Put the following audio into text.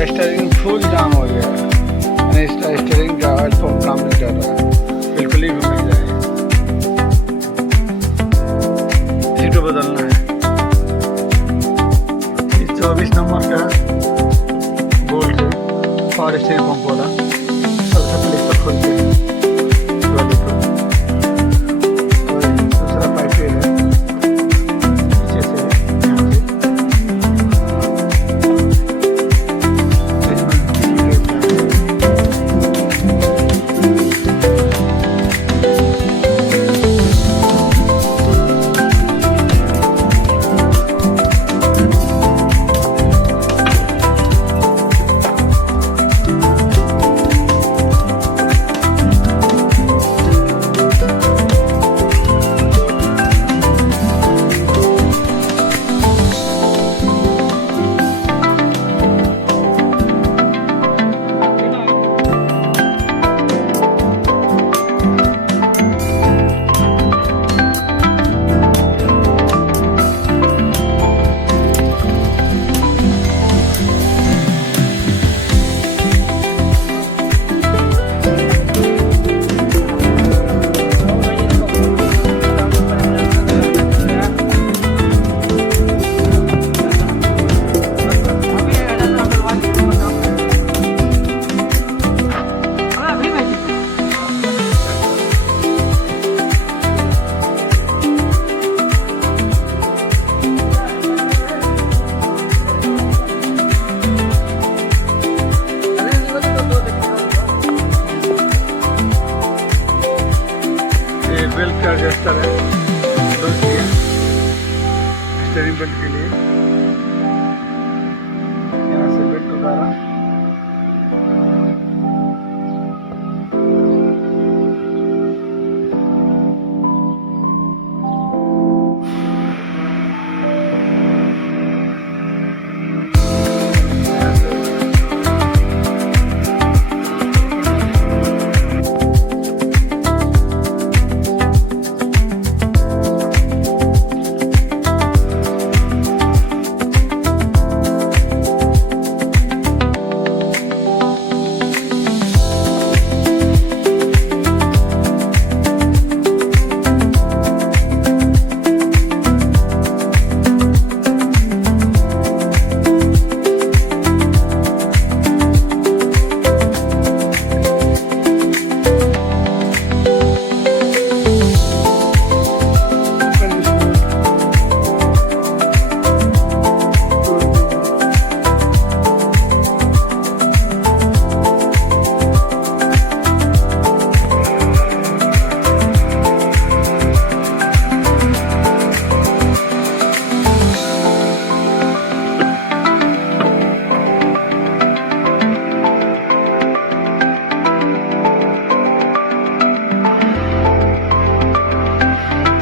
इसका steering full जाम हो गया है, यानी इसका स्टीयरिंग का ऑयल पंप काम नहीं कर रहा है, बिल्कुल ही घूम नहीं जाए, इसी को बदलना है। 24 नंबर का बोल्ट है और स्टीयरिंग पंप वाला सबसे पहले इसको खोलते हैं।